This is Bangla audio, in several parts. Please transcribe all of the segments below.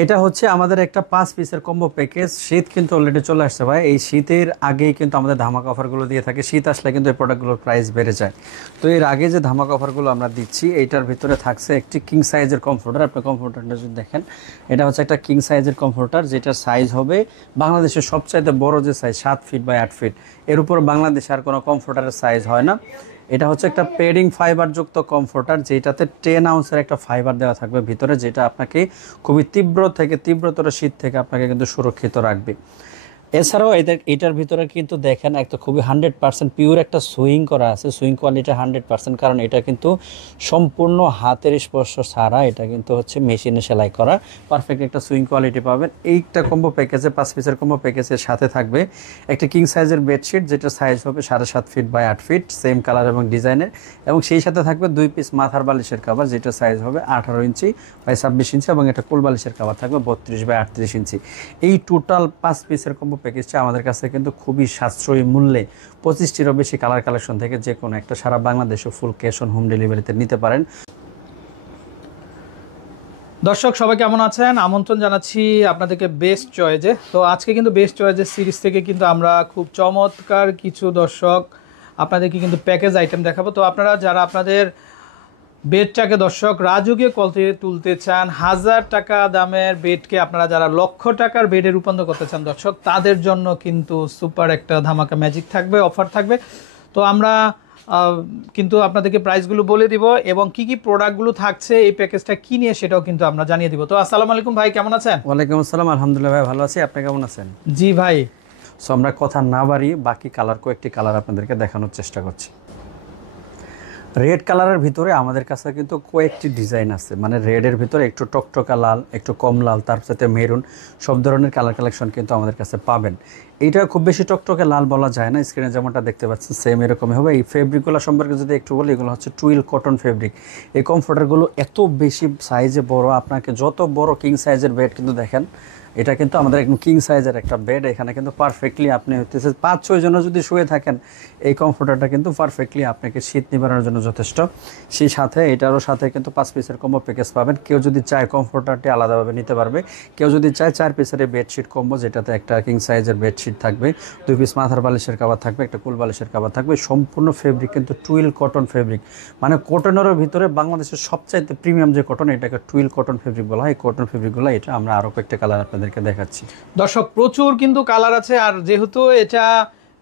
এটা হচ্ছে আমাদের একটা 5 পিসের কম্বো প্যাকেজ। শীত কিন্তু অলরেডি চলে আসছে ভাই। এই শীতের আগেই কিন্তু আমাদের ধামাকা অফারগুলো দিয়ে থাকে। শীত আসলে কিন্তু এই প্রোডাক্টগুলোর প্রাইস বেড়ে যায়। তো এর আগে যে ধামাকা অফারগুলো আমরা দিচ্ছি, এইটার ভিতরে থাকছে একটি কিং সাইজের কমফোর্টার। আপনি কমফোর্টারটা যদি দেখেন, এটা হচ্ছে একটা কিং সাইজের কমফোর্টার, যেটার সাইজ হবে বাংলাদেশের সবচাইতে বড় যে সাইজ 7 ফিট বাই 8 ফিট। এর উপর বাংলাদেশে আর কোনো কমফোর্টারের সাইজ হয় না। এটা হচ্ছে একটা পেডিং ফাইবার যুক্ত কমফোর্টার, যেটাতে 10 আউন্সের একটা ফাইবার দেওয়া থাকবে ভিতরে, যেটা আপনাকে খুবই তীব্রতর শীত থেকে আপনাকে কিন্তু সুরক্ষিত রাখবে। এছাড়াও এটার ভিতরে কিন্তু দেখেন একটা খুবই 100% পিওর একটা সুইং করা আছে। সুইং কোয়ালিটি 100%, কারণ এটা কিন্তু সম্পূর্ণ হাতের স্পর্শ ছাড়া, এটা কিন্তু হচ্ছে মেশিনে সেলাই করা। পারফেক্ট একটা সুইং কোয়ালিটি পাবেন। এইটা কম্বো প্যাকেজে 5 পিসের কম্বো প্যাকেজের সাথে থাকবে একটা কিং সাইজের বেডশিট, যেটা সাইজ হবে 7.5 feet by 8 feet, same colour এবং ডিজাইনের। এবং সেই সাথে থাকবে 2 পিস মাথার বালিশের কভার, যেটা সাইজ হবে 18 ইঞ্চি বাই 26 ইঞ্চি, এবং এটা কোল বালিশের কভার থাকবে 32 বাই 38 ইঞ্চি। এই টোটাল 5 পিসের কম্বো প্যাকেজটা আমাদের কাছে কিন্তু খুবই সাশ্রয়ী মূল্যে 25টিরও বেশি কালার কালেকশন থেকে যে কোনো একটা সারা বাংলাদেশে ফুল ক্যাশ অন হোম ডেলিভারিতে নিতে পারেন। দর্শক সবাই কেমন আছেন? আমন্ত্রণ জানাচ্ছি আপনাদেরকে বেস্ট চয়েজে। তো আজকে কিন্তু বেস্ট চয়েজের সিরিজ থেকে কিন্তু আমরা খুব চমৎকার কিছু দর্শক আপনাদেরকে কিন্তু প্যাকেজ আইটেম দেখাবো। তো আপনারা যারা আপনাদের বেডটাকে দর্শক রাজুকে কলতে তুলতে চান, 1000 টাকা দামের বেডকে আপনারা যারা লক্ষ টাকার বেডে রূপান্তর করতে চান দর্শক, তাদের জন্য কিন্তু সুপার একটা ধামাকা ম্যাজিক থাকবে, অফার থাকবে। তো আমরা কিন্তু আপনাদেরকে প্রাইসগুলো বলে দিব এবং কি কি প্রোডাক্টগুলো থাকছে, এই প্যাকেজটা কি নিয়ে সেটাও কিন্তু আমরা জানিয়ে দিব। তো আসসালামু আলাইকুম ভাই, কেমন আছেন? ওয়ালাইকুম আসসালাম, আলহামদুলিল্লাহ ভাই, ভালো আছি। আপনি কেমন আছেন? জি ভাই। সো আমরা কথা না বাড়িয়ে বাকি কয়েকটি কালার আপনাদেরকে দেখানোর চেষ্টা করছি। রেড কালারের ভিতরে আমাদের কাছে কিন্তু কয়েকটি ডিজাইন আছে, মানে রেডের ভিতরে একটু টকটকা লাল, একটু কম লাল, তার সাথে মেরুন, সব ধরনের কালার কালেকশন কিন্তু আমাদের কাছে পাবেন। এইটা খুব বেশি টকটকে লাল বলা যায় না, স্ক্রিনে যেমনটা দেখতে পাচ্ছেন সেম এরকমই হবে। এই ফেব্রিকগুলো সম্পর্কে যদি একটু বলি, এগুলো হচ্ছে টুইল কটন ফেব্রিক। এই কমফোর্টারগুলো এত বেশি সাইজে বড়, আপনাকে যত বড় কিং সাইজের বেড কিন্তু দেখেন, এটা কিন্তু আমাদের একদম কিং সাইজের একটা বেড। এখানে কিন্তু পারফেক্টলি আপনি হতেছে 5-6 জন যদি শুয়ে থাকেন, এই কমফোর্টারটা কিন্তু পারফেক্টলি আপনাকে শীত নিবারণের জন্য যথেষ্ট। সেই সাথে এটারও সাথে কিন্তু 5 পিসের কম্বো প্যাকেজ পাবেন। কেউ যদি চায় কমফোর্টারটি আলাদাভাবে নিতে পারবে, কেউ যদি চায় 4 পিসের এই বেডশিট কম্বো, যেটাতে একটা কিং সাইজের বেডশিট থাকবে, 2 পিস মাথার বালিশের কভার থাকবে, একটা কুল বালিশের কভার থাকবে। সম্পূর্ণ ফেব্রিক কিন্তু টুইল কটন ফেব্রিক, মানে কটনেরও ভিতরে বাংলাদেশের সবচাইতে প্রিমিয়াম যে কটন, এটাকে টুইল কটন ফেব্রিক বলা হয়। এই কটন ফেব্রিকগুলো এটা আমরা আরও কয়েকটা কালার আপনাদেরকে দেখাচ্ছি। দর্শক প্রচুর কিন্তু কালার আছে, আর যেহেতু এটা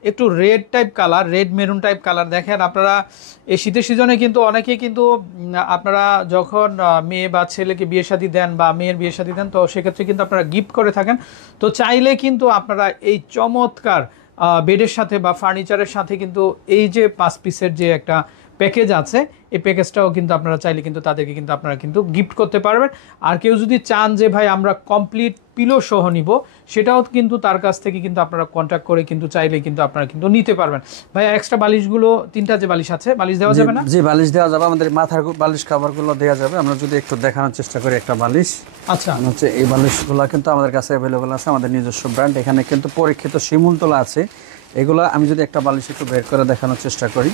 একটু red type colour, red maroon type colour, দেখেন আপনারা এই শীতের সিজনে কিন্তু অনেকেই কিন্তু আপনারা যখন মেয়ে বা ছেলেকে বিয়ে শাদী দেন বা মেয়ের বিয়ে শাদী দেন, তো সেক্ষেত্রে কিন্তু আপনারা গিফট করে থাকেন। তো চাইলে কিন্তু আপনারা এই চমৎকার বেডের সাথে বা ফার্নিচারের সাথে কিন্তু এই যে 5 পিসের যে একটা প্যাকেজ আছে, এই প্যাকেজটাও কিন্তু আপনারা চাইলে কিন্তু তাদেরকে কিন্তু আপনারা কিন্তু গিফট করতে পারবেন। আর কেউ যদি চান যে ভাই আমরা কমপ্লিট পিলো সহ নিব, সেটাও কিন্তু তার কাছ থেকে কিন্তু আপনারা কন্ট্যাক্ট করে কিন্তু চাইলে কিন্তু আপনারা কিন্তু নিতে পারবেন। ভাই এক্সট্রা বালিশগুলো 3টা যে বালিশ আছে, বালিশ দেওয়া যাবে না? জি, বালিশ দেওয়া যাবে, আমাদের মাথার বালিশ কভারগুলো দেওয়া যাবে। আমরা যদি একটু দেখানোর চেষ্টা করি একটা বালিশ। আচ্ছা, হচ্ছে এই বালিশগুলো কিন্তু আমাদের কাছে অ্যাভেলেবল আছে, আমাদের নিজস্ব ব্র্যান্ড। এখানে কিন্তু পরীক্ষিত শিমুলতলা আছে। এগুলো আমি যদি একটা বালিশ একটু বের করে দেখানোর চেষ্টা করি,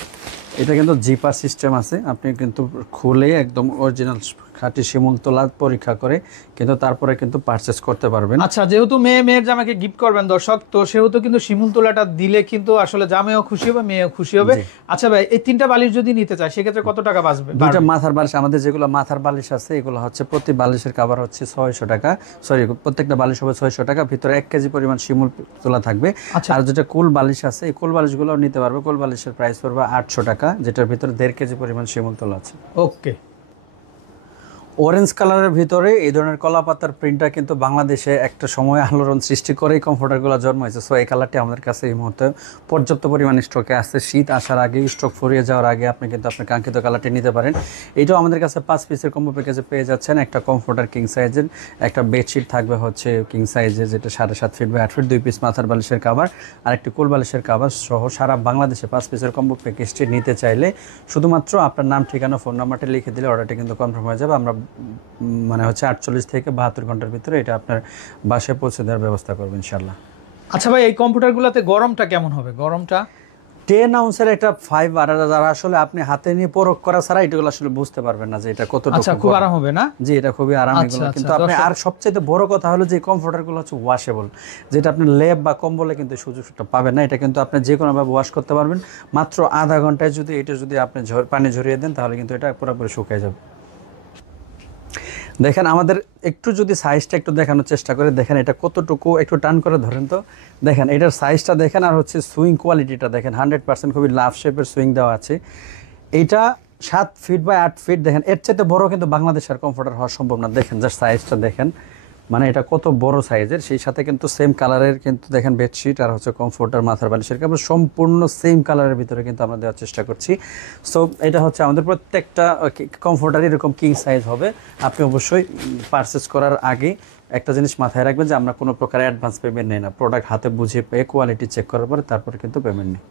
এটা কিন্তু জিপার সিস্টেম আছে। আপনি কিন্তু খুলে একদম অরিজিনাল খাঁটি শিমুলতলা পরীক্ষা করে কিন্তু তারপরে কিন্তু পারচেস করতে পারবেন। আচ্ছা, যেহেতু মেয়ের জামাকে গিফট করবেন দর্শক, তো সেহেতু কিন্তু শিমুলতলাটা দিলে কিন্তু আসলে জামাইও খুশি হবে, মেয়েও খুশি হবে। আচ্ছা ভাই, এই 3টা বালিশ যদি নিতে চায় সেক্ষেত্রে কত টাকা বাঁচবে? 2টা মাথার বালিশ, আমাদের যেগুলো মাথার বালিশ আছে, এগুলো হচ্ছে প্রতি বালিশের কভার হচ্ছে 600 টাকা, প্রত্যেকটা বালিশ হবে 600 টাকা। ভিতরে 1 কেজি পরিমাণ শিমুল তোলা থাকবে। আর যেটা কুল বালিশ আছে, এই কুল বালিশগুলো নিতে পারবে। কুল বালিশের প্রাইস পড়বে 800 টাকা, যেটার ভিতরে 1.5 কেজি পরিমাণ শিমুল তোলা আছে। ওকে। অরেঞ্জ কালারের ভিতরে এই ধরনের কলাপাতার প্রিন্টটা কিন্তু বাংলাদেশে একটা সময় আলোড়ন সৃষ্টি করে এই কমফোর্টারগুলো জন্ম হয়েছে। সো এই কালারটি আমাদের কাছে এই মুহূর্তে পর্যাপ্ত পরিমাণ স্টকে আছে। শীত আসার আগে, স্টক ফুরিয়ে যাওয়ার আগে আপনি কিন্তু আপনার কাঙ্ক্ষিত কালারটি নিতে পারেন। এটাও আমাদের কাছে 5 পিসের কম্বো প্যাকেজে পেয়ে যাচ্ছেন। একটা কমফোর্টার কিং সাইজের, একটা বেডশিট থাকবে হচ্ছে কিং সাইজে, যেটা 7.5 ফিট বাই 8 ফিট, 2 পিস মাথার বালিশের কভার আর একটি কুল বালিশের কভার সহ সারা বাংলাদেশে 5 পিসের কম্বো প্যাকেজটি নিতে চাইলে শুধুমাত্র আপনার নাম, ঠিকানা, ফোন নাম্বারটা লিখে দিলে অর্ডারটি কিন্তু কনফার্ম হয়ে যাবে। আমরা মানে হচ্ছে 48 থেকে 72 ঘন্টার ভিতরে এটা আপনার বাসায় পৌঁছে দেওয়ার ব্যবস্থা করবো ইনশাল্লাহ। আচ্ছা ভাই, এই কম্পিউটারগুলোতে গরমটা কেমন হবে? গরমটা 10 আউন্সের একটা ফাইবার, যারা আসলে আপনি হাতে নিয়ে পরখ করা ছাড়া এগুলো আসলে বুঝতে পারবেন না যে এটা কতটুকু। আচ্ছা, খুব আরাম হবে না? জি, এটা খুবই আরাম এগুলো। কিন্তু আপনি আর সবচেয়ে বড় কথা হলো যে কমফোর্টার গুলো হচ্ছে ওয়াশেবল, যেটা আপনি লেপ বা কম্বলে কিন্তু সুযোগটা পাবেন না। এটা কিন্তু আপনি যে কোনো ভাবে ওয়াশ করতে পারবেন। মাত্র আধা ঘন্টায় যদি এটা যদি আপনি পানি ঝরিয়ে দেন তাহলে কিন্তু এটা পুরোপুরি শুকিয়ে যাবে। দেখেন আমাদের একটু যদি সাইজটা একটু দেখানোর চেষ্টা করে, দেখেন এটা কতটুকু, একটু টান করে ধরেন তো, দেখেন এটার সাইজটা দেখেন, আর হচ্ছে সুইং কোয়ালিটিটা দেখেন, 100% খুবই লাভ শেপের সুইং দেওয়া আছে। এটা 7 ফিট বাই 8 ফিট, দেখেন এর চাইতে বড় কিন্তু বাংলাদেশের কমফোর্টার হওয়া সম্ভব না। দেখেন জাস্ট সাইজটা দেখেন, মানে এটা কত বড় সাইজের। সেই সাথে কিন্তু সেম কালারের কিন্তু দেখেন বেডশিট আর হচ্ছে কমফোর্টার, মাথার বালিশের কাপড় সম্পূর্ণ সেম কালারের ভিতরে কিন্তু আমরা দেওয়ার চেষ্টা করছি। সো এটা হচ্ছে আমাদের প্রত্যেকটা কমফোর্টার এরকম কিং সাইজ হবে। আপনি অবশ্যই পারচেস করার আগে একটা জিনিস মাথায় রাখবেন যে আমরা কোনো প্রকার অ্যাডভান্স পেমেন্ট নেই না, প্রোডাক্ট হাতে বুঝে পেয়ে কোয়ালিটি চেক করার পরে তারপরে কিন্তু পেমেন্ট নেই।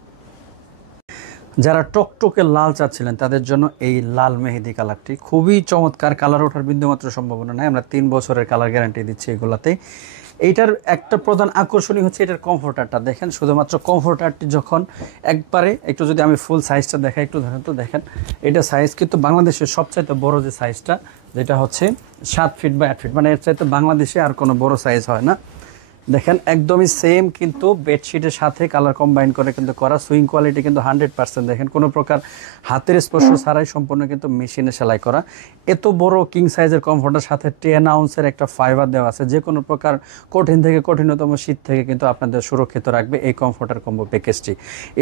যারা টকটকে লাল চাচ্ছিলেন তাদের জন্য এই লাল মেহেদি কালারটি খুবই চমৎকার, কালার ওঠার বিন্দুমাত্র সম্ভাবনা নাই। আমরা 3 বছরের কালার গ্যারান্টি দিচ্ছি এগুলাতে। এইটার একটা প্রধান আকর্ষণীয় হচ্ছে এটার কমফোর্টারটা দেখেন। শুধুমাত্র কমফোর্টারটি যখন একবারে একটু যদি আমি ফুল সাইজটা দেখাই, একটু ধরেন তো, দেখেন এটা সাইজ কিন্তু বাংলাদেশের সবচাইতে বড় যে সাইজটা, যেটা হচ্ছে 7 ফিট বাই 8 ফিট, মানে এর চাইতে বাংলাদেশে আর কোনো বড় সাইজ হয় না। দেখেন একদমই সেম কিন্তু বেডশিটের সাথে কালার কম্বাইন করে কিন্তু করা। সুইং কোয়ালিটি কিন্তু 100%, দেখেন কোনো প্রকার হাতের স্পর্শ ছাড়াই সম্পূর্ণ কিন্তু মেশিনে সেলাই করা। এত বড় কিং সাইজের কমফোর্টের সাথে 10 আউন্সের একটা ফাইবার দেওয়া আছে, যে কোনো প্রকার কঠিন থেকে কঠিনতম শীত থেকে কিন্তু আপনাদের সুরক্ষিত রাখবে এই কমফোর্টার কম্বো প্যাকেজটি।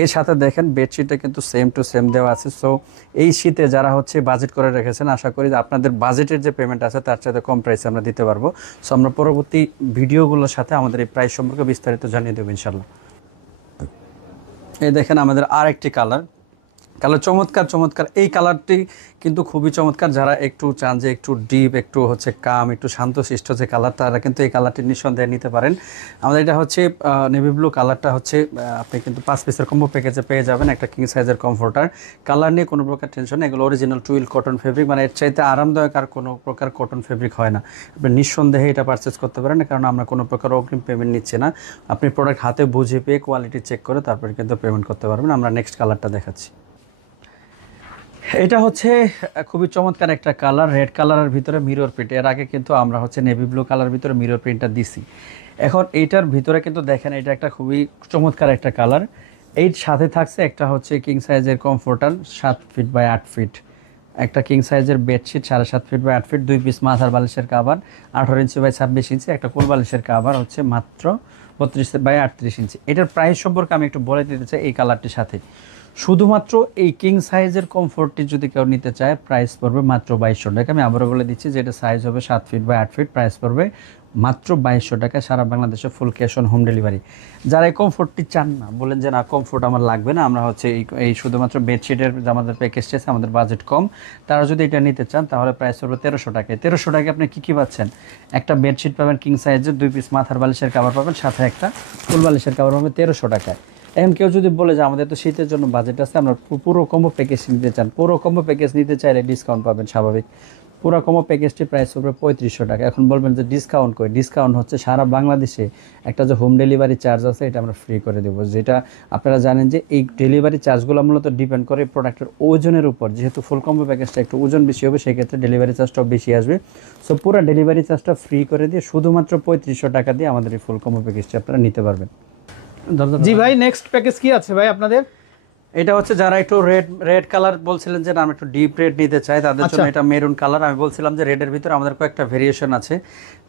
এর সাথে দেখেন বেডশিটে কিন্তু সেম টু সেম দেওয়া আছে। সো এই শীতে যারা হচ্ছে বাজেট করে রেখেছেন, আশা করি যে আপনাদের বাজেটের যে পেমেন্ট আছে তার চাইতে কম প্রাইসে আমরা দিতে পারবো। সো আমরা পরবর্তী ভিডিওগুলোর সাথে আমাদের এই প্রাইস সম্পর্কে বিস্তারিত জানিয়ে দেবো ইনশাল্লাহ। এই দেখেন আমাদের আরেকটি কালার চমৎকার চমৎকার। এই কালারটি কিন্তু খুবই চমৎকার। যারা একটু চান যে একটু ডিপ, একটু হচ্ছে কাম, একটু শান্তশিষ্ট যে কালার, তারা কিন্তু এই কালারটি নিঃসন্দেহে নিতে পারেন। আমাদের এটা হচ্ছে নেভি ব্লু কালারটা হচ্ছে আপনি কিন্তু 5 পিসের কম্বো প্যাকেজে পেয়ে যাবেন একটা কিং সাইজের কমফোর্টার। কালার নিয়ে কোনো প্রকার টেনশন নেই, এগুলো অরিজিনাল টুইল কটন ফেব্রিক, মানে এর চাইতে আরামদায়ক আর কোনো প্রকার কটন ফেব্রিক হয় না। আপনি নিঃসন্দেহে এটা পারচেস করতে পারেন, কারণ আমরা কোনো প্রকার অগ্রিম পেমেন্ট নিচ্ছি না। আপনি প্রোডাক্ট হাতে বুঝে পেয়ে কোয়ালিটি চেক করে তারপরে কিন্তু পেমেন্ট করতে পারবেন। আমরা নেক্সট কালারটা দেখাচ্ছি। এটা হচ্ছে খুবই চমৎকার একটা কালার, রেড কালারের ভিতরে মিরর প্রিন্ট। এর আগে কিন্তু আমরা হচ্ছে নেভি ব্লু কালার ভিতরে মিরর প্রিন্টটা দিছি। এখন এইটার ভিতরে কিন্তু দেখেন এটা একটা খুবই চমৎকার একটা কালার। এর সাথে থাকছে একটা হচ্ছে কিং সাইজের কমফোর্টার 7 ফিট বাই 8 ফিট, একটা কিং সাইজের bedsheet 7.5 feet by 8 feet, 2 piece মাথার বালিশের কাভার 18 ইঞ্চি বাই 26 ইঞ্চি, একটা কোল বালিশের কাভার হচ্ছে মাত্র 32 বাই 38 ইঞ্চি। এটার প্রাইস সম্পর্কে আমি একটু বলে দিতে চাই। এই কালারটির সাথে শুধুমাত্র এই কিং সাইজের কমফোর্টটি যদি কেউ নিতে চায় প্রাইস পড়বে মাত্র 2200 টাকা। আমি আবারও বলে দিচ্ছি যে এটা সাইজ হবে 7 ফিট বাই 8 ফিট, প্রাইস পড়বে মাত্র 2200 টাকা, সারা বাংলাদেশে full cash on home delivery. যারা এই কমফোর্টটি চান না, বলেন যে না কমফোর্ট আমার লাগবে না, আমরা হচ্ছে এই শুধুমাত্র বেডশিটের যে আমাদের প্যাকেজটি আছে, আমাদের বাজেট কম, তারা যদি এটা নিতে চান তাহলে প্রাইস পড়বে 1300 টাকায়। 1300 টাকায় আপনি কী কী পাচ্ছেন? একটা বেডশিট পাবেন কিং সাইজের, 2 পিস মাথার বালিশের কাভার পাবেন, সাথে একটা ফুল বালিশের কাভার পাবেন 1300 টাকায়। এখন কেউ যদি বলে যে আমাদের তো শীতের জন্য বাজেট আছে, আমরা পুরো কম্বো প্যাকেজ নিতে চান, পুরো কম্বো প্যাকেজ নিতে চাইলে ডিসকাউন্ট পাবেন স্বাভাবিক। পুরো কম্বো প্যাকেজটি প্রাইস হবে 3500 টাকা। এখন বলবেন যে ডিসকাউন্ট কই? ডিসকাউন্ট হচ্ছে সারা বাংলাদেশে একটা যে হোম ডেলিভারি চার্জ আছে এটা আমরা ফ্রি করে দেবো। যেটা আপনারা জানেন যে এই ডেলিভারি চার্জগুলো মূলত ডিপেন্ড করে প্রোডাক্টের ওজনের উপর। যেহেতু ফুল কম্বো প্যাকেজটা একটু ওজন বেশি হবে, সেক্ষেত্রে ডেলিভারি চার্জটাও বেশি আসবে। সো পুরো ডেলিভারি চার্জটা ফ্রি করে দিয়ে শুধুমাত্র 3500 টাকা দিয়ে আমাদের এই ফুল কম্বো প্যাকেজটি আপনারা নিতে পারবেন। জি ভাই, নেক্সট প্যাকেজ কি আছে ভাই আপনাদের? এটা হচ্ছে যারা একটু রেড কালার বলছিলেন যে আমি একটু ডিপ রেড নিতে চাই, তাদের জন্য এটা মেরুন কালার। আমি বলছিলাম যে রেডের ভিতরে আমাদের কয়েকটা ভেরিয়েশন আছে।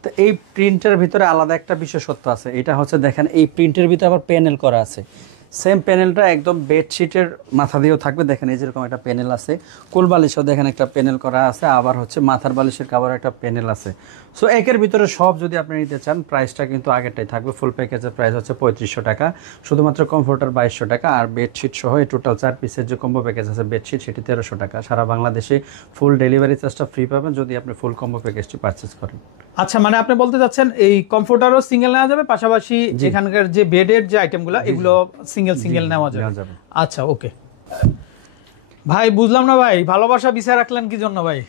তো এই প্রিন্টের ভিতরে আলাদা একটা বিশেষত্ব আছে। এটা হচ্ছে দেখেন এই প্রিন্টের ভিতরে আবার প্যানেল করা আছে। সেম প্যানেলটা একদম বেডশিটের মাথা দিয়েও থাকবে। দেখেন এই যেরকম একটা প্যানেল আছে, কোল বালিশও দেখেন একটা প্যানেল করা আছে, আবার হচ্ছে মাথার বালিশের কাভার একটা প্যানেল আছে। সো একের ভিতরে সব যদি আপনি নিতে চান প্রাইসটা কিন্তু আগেরটাই থাকবে। ফুল প্যাকেজের প্রাইস হচ্ছে 3500 টাকা, শুধুমাত্র কমফোর্টার 2200 টাকা, আর বেডশিট সহ এই টোটাল 4 পিসের যে কম্বো প্যাকেজ আছে বেডশিট, সেটি 1300 টাকা। সারা বাংলাদেশে ফুল ডেলিভারি চার্জটা ফ্রি পাবেন যদি আপনি ফুল কম্বো প্যাকেজটি পারচেস করেন। আচ্ছা, মানে আপনি বলতে চাচ্ছেন এই কমফোর্টারও সিঙ্গেল নেওয়া যাবে, পাশাপাশি এখানকার যে বেডের যে আইটেমগুলো এগুলো সিঙ্গেল নেওয়া যাবে। আচ্ছা, ওকে ভাই, বুঝলাম না ভাই, ভালোবাসা বিচার রাখলেন কি জন্য ভাই?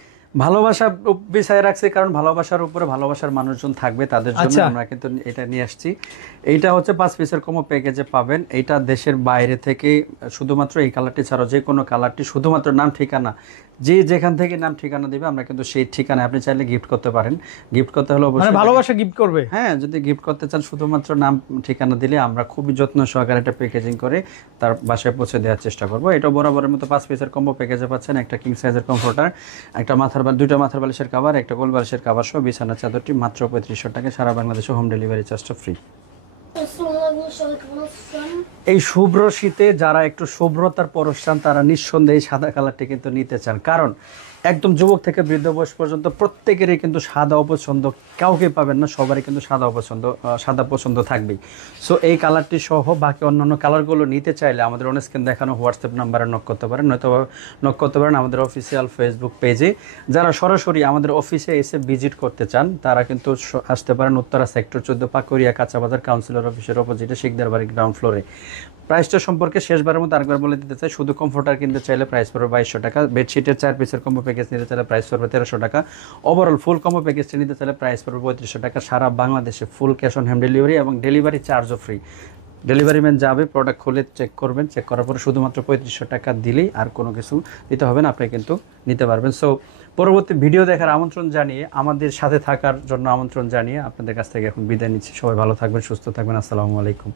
ভালোবাসা বিছায় রাখছি, কারণ ভালোবাসার উপরে ভালোবাসার মানুষজন থাকবে, তাদের জন্য আচ্ছা। আমরা কিন্তু এটা নিয়ে আসছি। এইটা হচ্ছে 5 পিসের কম্বো প্যাকেজে পাবেন। এইটা দেশের বাইরে থেকে শুধুমাত্র এই কালারটি ছাড়াও যে কোনো কালারটি শুধুমাত্র নাম ঠিকানা, যে যেখান থেকে নাম ঠিকানা দিবে আমরা কিন্তু সেই ঠিকানায় আপনি চাইলে গিফট করতে পারেন। গিফট করতে হলে মানে অবশ্যই ভালোবাসা গিফট করবে? হ্যাঁ, যদি গিফট করতে চান শুধুমাত্র নাম ঠিকানা দিলে আমরা খুবই যত্ন সহকারে একটা প্যাকেজিং করে তার বাসায় পৌঁছে দেওয়ার চেষ্টা করবো। এটা বরাবরের মতো 5 পিসের কম্বো প্যাকেজে পাচ্ছেন একটা কিং সাইজের কমফোর্টার, একটা দুইটা মাথার বালিশের কাভার, একটা গোল বালিশের কাভার সহ বিছানার চাদরটি মাত্র 3500 টাকা, সারা বাংলাদেশে হোম ডেলিভারি চার্জটা ফ্রি। এই শুভ্র শীতে যারা একটু শুভ্রতার পরশ চান তারা নিঃসন্দেহে সাদা কালারটি কিন্তু নিতে চান, কারণ একদম যুবক থেকে বৃদ্ধ বয়স পর্যন্ত প্রত্যেকেরই কিন্তু সাদা অপছন্দ, কাউকে পাবেন না, সবারই কিন্তু সাদা পছন্দ থাকবেই। সো এই কালারটি সহ বাকি অন্যান্য কালারগুলো নিতে চাইলে আমাদের অনস্ক্রিন দেখানো হোয়াটসঅ্যাপ নাম্বারে নক করতে পারেন, নয়তো নক করতে পারেন আমাদের অফিসিয়াল ফেসবুক পেজে। যারা সরাসরি আমাদের অফিসে এসে ভিজিট করতে চান তারা কিন্তু আসতে পারেন উত্তরা সেক্টর 14 পাকুরিয়া কাঁচাবাজার কাউন্সিলর অফিসের অপোজিটে শিকদার বাড়ি গ্রাউন্ড ফ্লোরে। প্রাইসটা সম্পর্কে শেষবারের মতো আরেকবার বলে দিতে চাই, শুধু কমফোর্টার কিনতে চাইলে প্রাইস পড়বে 2200 টাকা, বেডশিটের 4 পিসের কম্বো প্যাকেজ নিতে চাইলে প্রাইস পড়বে 1300 টাকা, ওভারঅল ফুল কম্বো প্যাকেজটি নিতে চাইলে প্রাইস পড়বে 3500 টাকা। সারা বাংলাদেশে full cash on home delivery এবং ডেলিভারি চার্জও ফ্রি। ডেলিভারি ম্যান যাবে, প্রোডাক্ট খুলে চেক করবেন, চেক করার পরে শুধুমাত্র 3500 টাকা দিলেই আর কোনো কিছু দিতে হবে না, আপনি কিন্তু নিতে পারবেন। সো পরবর্তী ভিডিও দেখার আমন্ত্রণ জানিয়ে, আমাদের সাথে থাকার জন্য আমন্ত্রণ জানিয়ে আপনাদের কাছ থেকে এখন বিদায় নিচ্ছি। সবাই ভালো থাকবেন, সুস্থ থাকবেন। আসসালামু আলাইকুম।